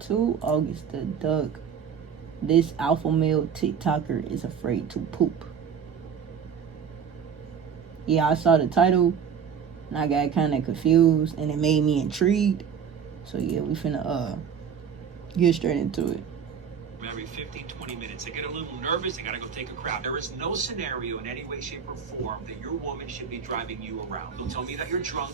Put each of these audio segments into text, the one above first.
To August the Duck. This alpha male TikToker is afraid to poop. Yeah, I saw the title and I got kind of confused and it made me intrigued. So yeah, we finna get straight into it. Every 15-20 minutes, I get a little nervous, I gotta go take a crap. There is no scenario in any way, shape, or form that your woman should be driving you around. Don't tell me that you're drunk.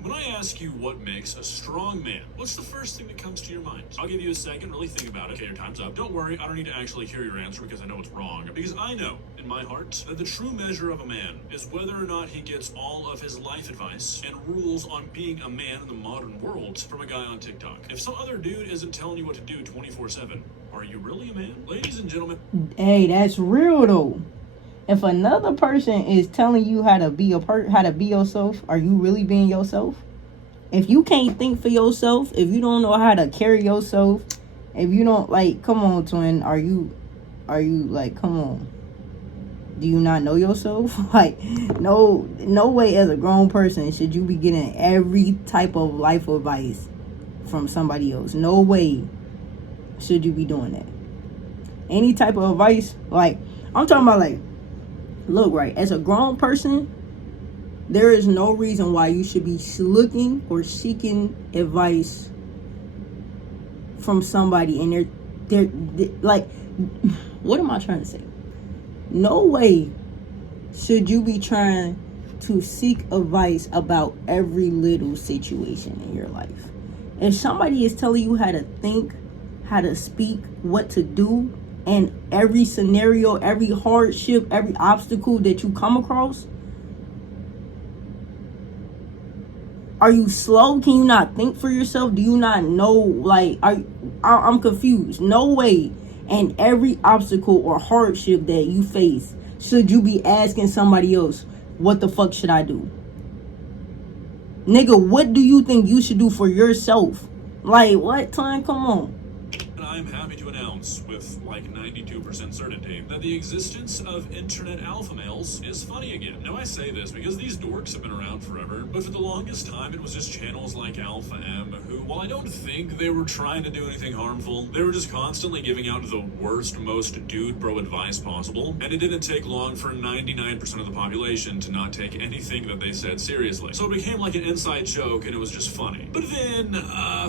When I ask you what makes a strong man, what's the first thing that comes to your mind? I'll give you a second, really think about it. Okay, your time's up. Don't worry, I don't need to actually hear your answer because I know it's wrong. Because I know, in my heart, that the true measure of a man is whether or not he gets all of his life advice and rules on being a man in the modern world from a guy on TikTok. If some other dude isn't telling you what to do 24/7, are you really a man? Ladies and gentlemen. Hey, that's real though. If another person is telling you how to be yourself, are you really being yourself? If you can't think for yourself, if you don't know how to carry yourself, if you don't come on, twin, are you come on? Do you not know yourself? No way as a grown person should you be getting every type of life advice from somebody else. No way should you be doing that. Any type of advice, I'm talking about look, right, as a grown person, there is no reason why you should be looking or seeking advice from somebody and they're what am I trying to say? No way should you be trying to seek advice about every little situation in your life. If somebody is telling you how to think, how to speak, what to do, and every scenario, every hardship, every obstacle that you come across, are you slow? Can you not think for yourself? Do you not know? I'm confused. No way. And every obstacle or hardship that you face, should you be asking somebody else, what the fuck should I do? Nigga, what do you think you should do for yourself? What time? Come on. I'm happy to announce with 92% certainty that the existence of internet alpha males is funny again. Now I say this because these dorks have been around forever, but for the longest time it was just channels like Alpha M who, while I don't think they were trying to do anything harmful, they were just constantly giving out the worst, most dude bro advice possible, and it didn't take long for 99% of the population to not take anything that they said seriously. So it became like an inside joke and it was just funny. But then,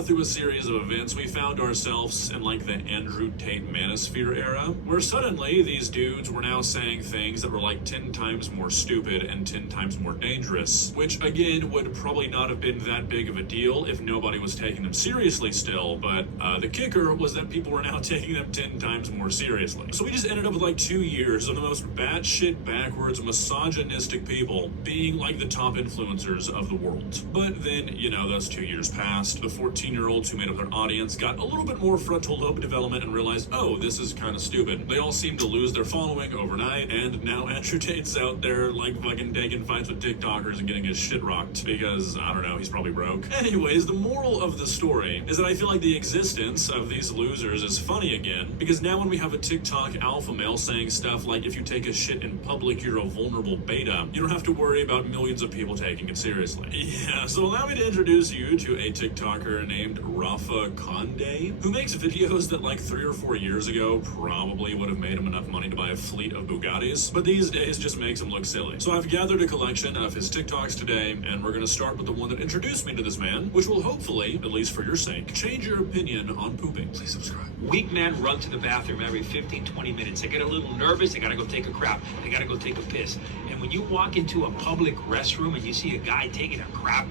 through a series of events, we found ourselves in the Andrew Tate manosphere era, where suddenly these dudes were now saying things that were 10 times more stupid and 10 times more dangerous, which again would probably not have been that big of a deal if nobody was taking them seriously still, but the kicker was that people were now taking them 10 times more seriously. So we just ended up with 2 years of the most batshit backwards misogynistic people being the top influencers of the world. But then, those 2 years passed, the 14-year-olds who made up their audience got a little bit more frontal lobe development and realized, oh, this is kind of stupid. They all seem to lose their following overnight, and now Andrew Tate's out there fucking taking fights with TikTokers and getting his shit rocked because, I don't know, he's probably broke. Anyways, the moral of the story is that I feel like the existence of these losers is funny again, because now when we have a TikTok alpha male saying stuff like, if you take a shit in public, you're a vulnerable beta, you don't have to worry about millions of people taking it seriously. Yeah, so allow me to introduce you to a TikToker named Rafa Conde, who makes videos that 3 or 4 years ago probably would have made him enough money to buy a fleet of Bugattis, but these days just makes him look silly. So I've gathered a collection of his TikToks today, and we're going to start with the one that introduced me to this man, which will hopefully, at least for your sake, change your opinion on pooping. Please subscribe. Weak men run to the bathroom every 15-20 minutes. I get a little nervous, I gotta go take a crap, I gotta go take a piss. And when you walk into a public restroom and you see a guy taking a crap,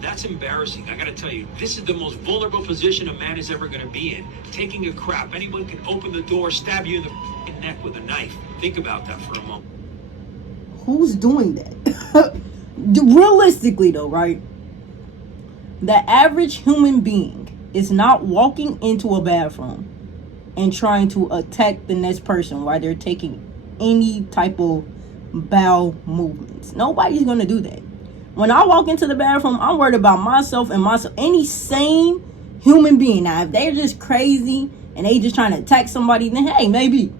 that's embarrassing. I gotta tell you, this is the most vulnerable position a man is ever gonna be in. Taking a crap. Anyone can open the door, stab you in the neck with a knife. Think about that for a moment. Who's doing that? Realistically though, right? The average human being is not walking into a bathroom and trying to attack the next person while they're taking any type of bowel movements. Nobody's gonna do that. When I walk into the bathroom, I'm worried about myself and myself. Any sane human being. Now, if they're just crazy and they just trying to attack somebody, then hey, maybe.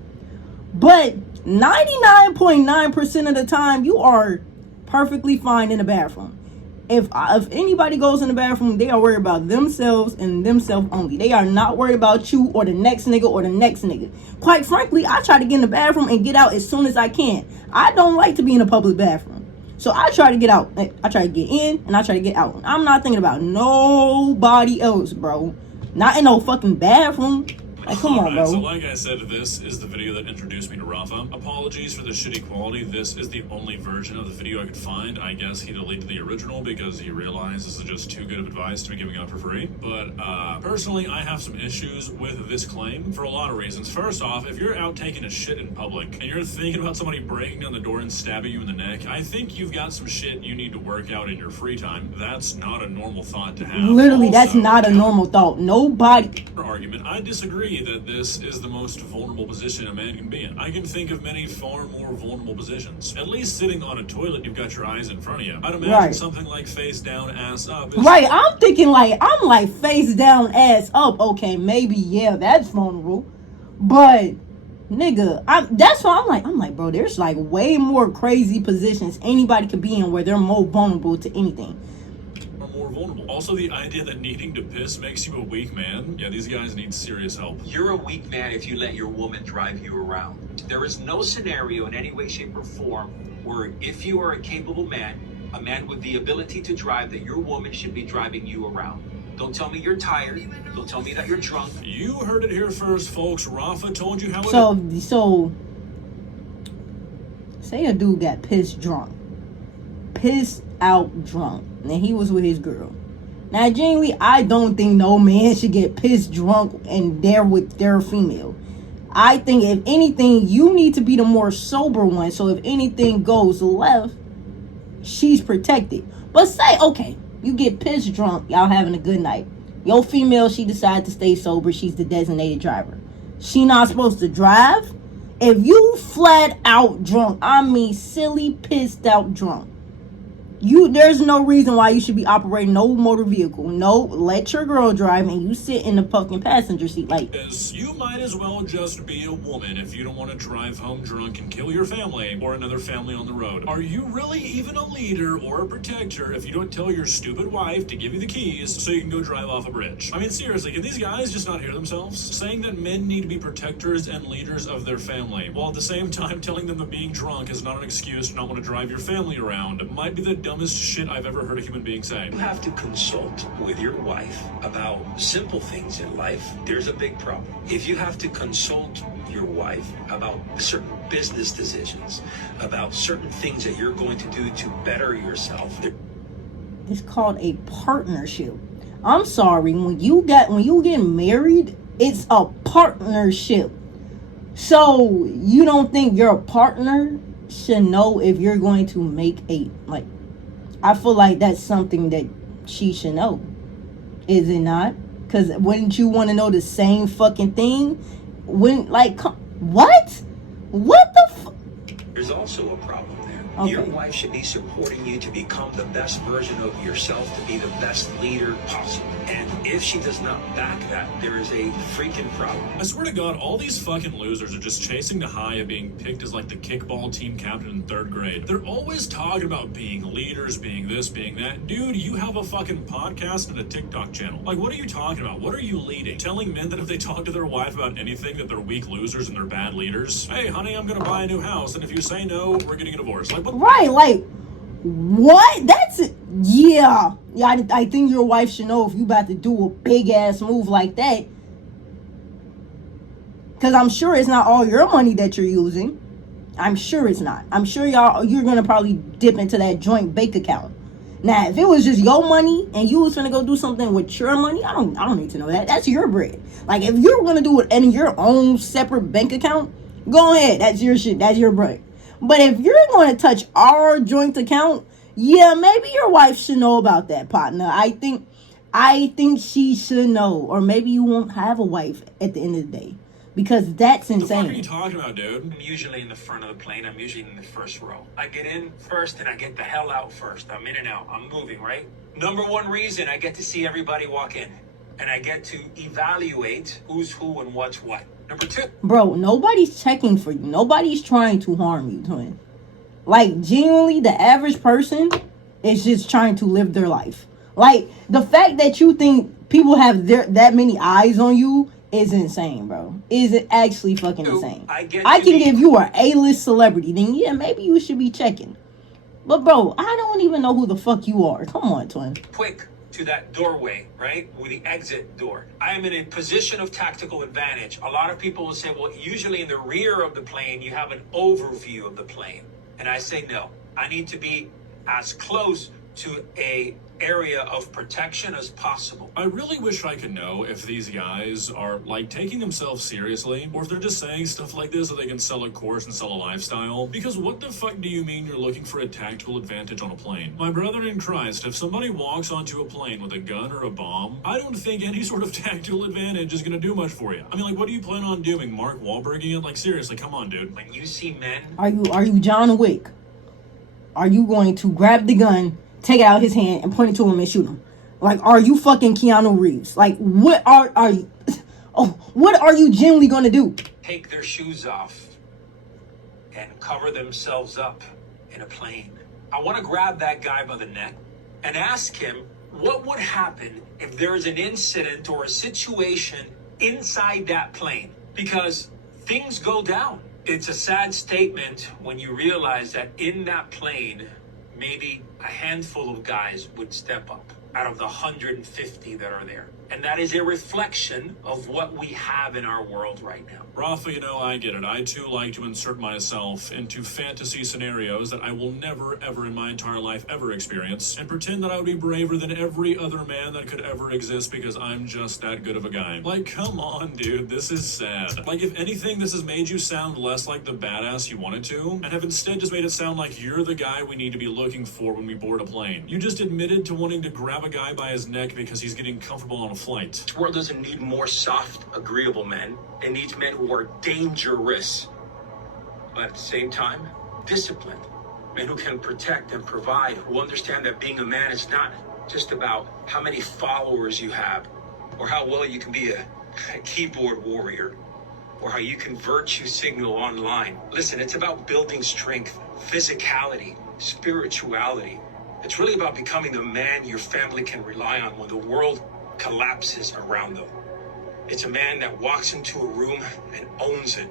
But 99.9% of the time, you are perfectly fine in the bathroom. If anybody goes in the bathroom, they are worried about themselves and themselves only. They are not worried about you or the next nigga or the next nigga. Quite frankly, I try to get in the bathroom and get out as soon as I can. I don't like to be in a public bathroom. So I try to get out. I try to get in and I try to get out. I'm not thinking about nobody else, bro. Not in no fucking bathroom. Like, come on, bro. So like I said, this is the video that introduced me to Rafa. Apologies for the shitty quality. This is the only version of the video I could find. I guess he deleted the original because he realized this is just too good of advice to be giving out for free. But personally, I have some issues with this claim for a lot of reasons. First off, if you're out taking a shit in public and you're thinking about somebody breaking down the door and stabbing you in the neck, I think you've got some shit you need to work out in your free time. That's not a normal thought to have. Literally, Also, that's not a normal thought. Nobody... Argument, I disagree that this is the most vulnerable position a man can be in. I can think of many far more vulnerable positions. At least sitting on a toilet, you've got your eyes in front of you. I'd imagine something like face down, ass up. Right, I'm thinking I'm like face down, ass up. Okay, maybe, yeah, that's vulnerable. But, nigga, that's why I'm like, bro, there's like way more crazy positions anybody could be in where they're more vulnerable to anything. Vulnerable. Also, the idea that needing to piss makes you a weak man. Yeah, these guys need serious help. You're a weak man if you let your woman drive you around. There is no scenario in any way, shape, or form where if you are a capable man, a man with the ability to drive, that your woman should be driving you around. Don't tell me you're tired. Don't tell me that you're drunk. You heard it here first, folks. Rafa told you how it... So, say a dude got pissed drunk. Pissed out drunk. And he was with his girl. Now, genuinely, I don't think no man should get pissed drunk and they're with their female. I think, if anything, you need to be the more sober one. So if anything goes left, she's protected. But say, okay, you get pissed drunk, y'all having a good night. Your female, she decides to stay sober. She's the designated driver. She not supposed to drive? If you flat out drunk, I mean silly, pissed out drunk, there's no reason why you should be operating no motor vehicle. No, let your girl drive and you sit in the fucking passenger seat. Like, you might as well just be a woman if you don't want to drive home drunk and kill your family or another family on the road. Are you really even a leader or a protector if you don't tell your stupid wife to give you the keys so you can go drive off a bridge? I mean, seriously, can these guys just not hear themselves? Saying that men need to be protectors and leaders of their family, while at the same time telling them that being drunk is not an excuse to not want to drive your family around, might be the dumbest shit I've ever heard a human being say. You have to consult with your wife about simple things in life. There's a big problem. If you have to consult your wife about certain business decisions, about certain things that you're going to do to better yourself. It's called a partnership. I'm sorry, when you get married, it's a partnership. So you don't think your partner should know if you're going to make I feel like that's something that she should know. Is it not? Because wouldn't you want to know the same fucking thing? What? What the fuck? There's also a problem there. Okay. Your wife should be supporting you to become the best version of yourself, to be the best leader possible. And if she does not back that, there is a freaking problem. I swear to God, all these fucking losers are just chasing the high of being picked as like the kickball team captain in 3rd grade. They're always talking about being leaders, being this, being that. Dude, you have a fucking podcast and a TikTok channel. Like, what are you talking about? What are you leading? Telling men that if they talk to their wife about anything that they're weak losers and they're bad leaders? Hey, honey, I'm gonna buy a new house, and if you say no, we're getting a divorce. Like, what? Right, like, what? That's it. Yeah, I think your wife should know if you about to do a big ass move like that, because I'm sure it's not all your money that you're using. I'm sure it's not. I'm sure you're gonna probably dip into that joint bank account. Now, if it was just your money and you was gonna go do something with your money, I don't need to know that. That's your bread. Like, if you're gonna do it in your own separate bank account, go ahead. That's your shit. That's your bread. But if you're going to touch our joint account, yeah, maybe your wife should know about that, partner. I think she should know. Or maybe you won't have a wife at the end of the day. Because that's insane. What are you talking about, dude? I'm usually in the front of the plane. I'm usually in the first row. I get in first and I get the hell out first. I'm in and out. I'm moving, right? Number one reason, I get to see everybody walk in. And I get to evaluate who's who and what's what. Number 2. Bro, nobody's checking for you. Nobody's trying to harm you, twin. Like, genuinely, the average person is just trying to live their life. Like, the fact that you think people have that many eyes on you is insane, bro. Is it actually fucking insane? I can give you an A-list celebrity, then yeah, maybe you should be checking. But bro, I don't even know who the fuck you are. Come on, twin. Quick to that doorway, right? With the exit door. I am in a position of tactical advantage. A lot of people will say, well, usually in the rear of the plane, you have an overview of the plane. And I say, no, I need to be as close to a area of protection as possible. I really wish I could know if these guys are like taking themselves seriously, or if they're just saying stuff like this so they can sell a course and sell a lifestyle. Because what the fuck do you mean you're looking for a tactical advantage on a plane? My brother in Christ, if somebody walks onto a plane with a gun or a bomb, I don't think any sort of tactical advantage is gonna do much for you. I mean, like, what do you plan on doing? Mark Wahlberging it? Like, seriously, come on, dude. When you see men... Are you John Wick? Are you going to grab the gun, take it out of his hand, and point it to him and shoot him? Like, are you fucking Keanu Reeves? Like, what are you... Oh, what are you genuinely going to do? Take their shoes off and cover themselves up in a plane. I want to grab that guy by the neck and ask him what would happen if there is an incident or a situation inside that plane. Because things go down. It's a sad statement when you realize that in that plane, maybe a handful of guys would step up out of the 150 that are there. And that is a reflection of what we have in our world right now. Rafa, you know, I get it. I too like to insert myself into fantasy scenarios that I will never, ever in my entire life ever experience, and pretend that I would be braver than every other man that could ever exist because I'm just that good of a guy. Like, come on, dude, this is sad. Like, if anything, this has made you sound less like the badass you wanted to, and have instead just made it sound like you're the guy we need to be looking for when we board a plane. You just admitted to wanting to grab a guy by his neck because he's getting comfortable on a flight. The world doesn't need more soft, agreeable men. It needs men who are dangerous, but at the same time, disciplined. Men who can protect and provide, who understand that being a man is not just about how many followers you have, or how well you can be a keyboard warrior, or how you can virtue signal online. Listen, it's about building strength, physicality, spirituality. It's really about becoming the man your family can rely on when the world collapses around them. It's a man that walks into a room and owns it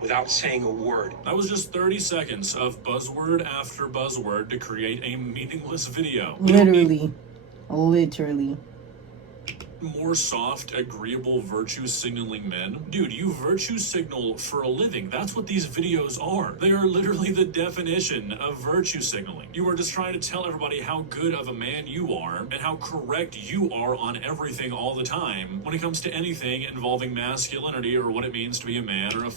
without saying a word. That was just 30 seconds of buzzword after buzzword to create a meaningless video. Literally. More soft, agreeable, virtue signaling men. Dude, you virtue signal for a living. That's what these videos are. They are literally the definition of virtue signaling. You are just trying to tell everybody how good of a man you are and how correct you are on everything all the time when it comes to anything involving masculinity or what it means to be a man or a...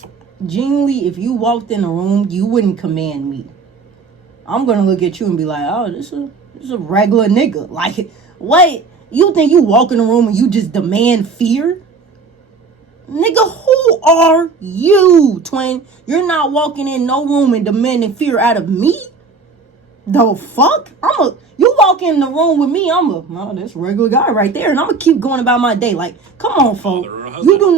Genuinely, if you walked in a room, you wouldn't command me. I'm gonna look at you and be like, oh, this is a regular nigga. Like, what? You think you walk in a room and you just demand fear? Nigga, who are you, twin? You're not walking in no room and demanding fear out of me. The fuck? You walk in the room with me, oh, this regular guy right there, and I'm gonna keep going about my day. Like, come on, folks. You do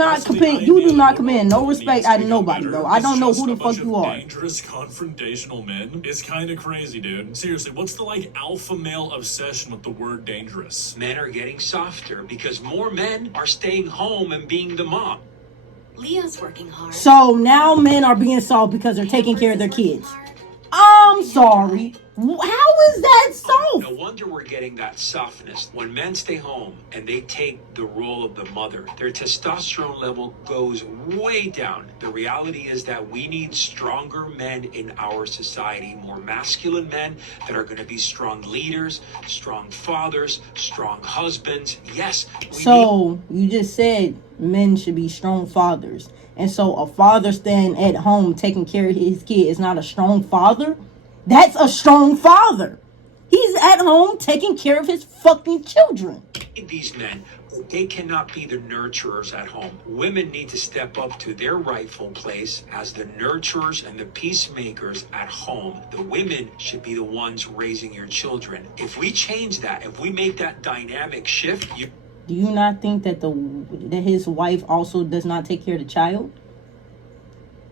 not command no respect out of nobody, bro. I don't know who the fuck you are. Dangerous confrontational men. It's kind of crazy, dude. Seriously, what's the like alpha male obsession with the word dangerous? Men are getting softer because more men are staying home and being the mom. Leo's working hard. So now men are being soft because they're taking care of their kids. I'm sorry. How is that soft? No wonder we're getting that softness. When men stay home and they take the role of the mother, their testosterone level goes way down. The reality is that we need stronger men in our society, more masculine men that are going to be strong leaders, strong fathers, strong husbands. Yes. So you just said men should be strong fathers. And so a father staying at home taking care of his kid is not a strong father? That's a strong father. He's at home taking care of his fucking children. These men, they cannot be the nurturers at home. Women need to step up to their rightful place as the nurturers and the peacemakers at home. The women should be the ones raising your children. If we change that, if we make that dynamic shift, do you not think that his wife also does not take care of the child?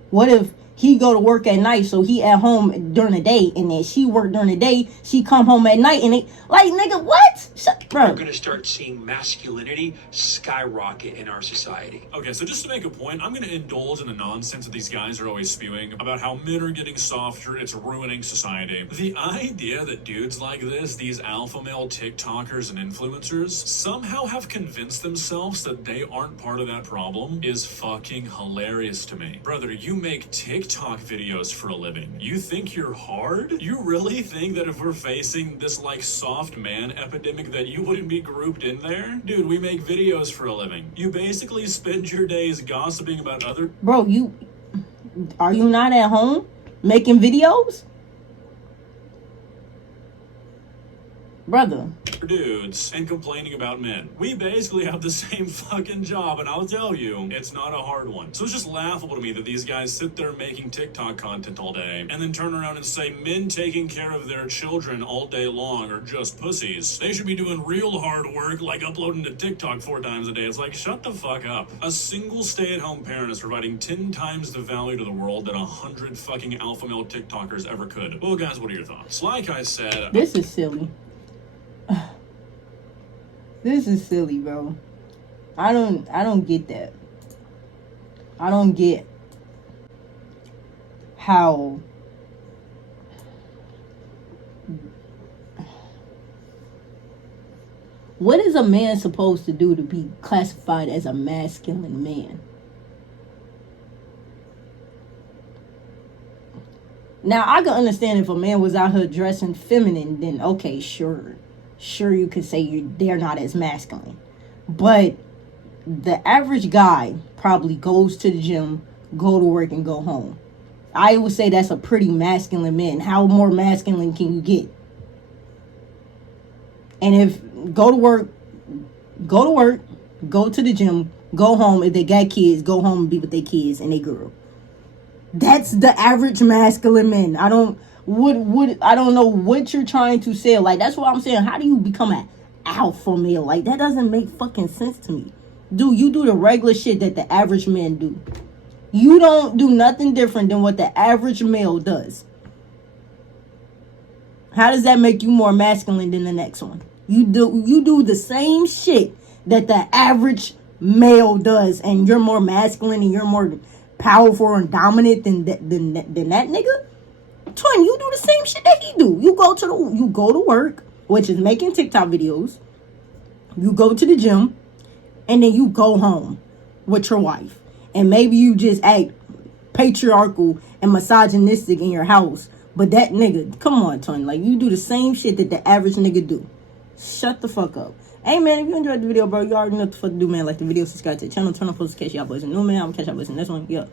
What if he go to work at night, so he at home during the day, and then she work during the day, she come home at night, and they like, nigga, what? We're going to start seeing masculinity skyrocket in our society. Okay, so just to make a point, I'm going to indulge in the nonsense that these guys are always spewing about how men are getting softer, it's ruining society. The idea that dudes like this, these alpha male TikTokers and influencers, somehow have convinced themselves that they aren't part of that problem is fucking hilarious to me. Brother, you make TikTok videos for a living. You think you're hard? You really think that if we're facing this like soft man epidemic that you wouldn't be grouped in there? Dude, we make videos for a living. You basically spend your days gossiping about other... Bro, are you not at home making videos? Brother. dudes and complaining about men. We basically have the same fucking job, and I'll tell you, it's not a hard one. So it's just laughable to me that these guys sit there making TikTok content all day and then turn around and say men taking care of their children all day long are just pussies. They should be doing real hard work like uploading to TikTok 4 times a day. It's like, shut the fuck up. A single stay-at-home parent is providing 10 times the value to the world that 100 fucking alpha male TikTokers ever could. Well, guys, what are your thoughts? Like I said... This is silly. This is silly, bro. I don't get that. I don't get how what is a man supposed to do to be classified as a masculine man? Now, I can understand if a man was out here dressing feminine, then okay, sure you could say they're not as masculine. But the average guy probably goes to the gym, go to work, and go home. I would say that's a pretty masculine man. How more masculine can you get? And if go to work, go to the gym, go home. If they got kids, go home and be with their kids and their girl. That's the average masculine man. I don't know what you're trying to say. Like, that's what I'm saying. How do you become an alpha male? Like, that doesn't make fucking sense to me. Dude, you do the regular shit that the average man do. You don't do nothing different than what the average male does. How does that make you more masculine than the next one? You do the same shit that the average male does, and you're more masculine and you're more powerful and dominant than that nigga. Twin, you do the same shit that he do. You go to work, which is making TikTok videos. You go to the gym, and then you go home with your wife. And maybe you just act patriarchal and misogynistic in your house. But that nigga, come on, twin. Like, you do the same shit that the average nigga do. Shut the fuck up. Hey, man, if you enjoyed the video, bro, you already know what the fuck to do, man. Like the video, subscribe to the channel, turn on post notifications. Y'all boys are new, man. I'm gonna catch y'all boys in this one. Yeah.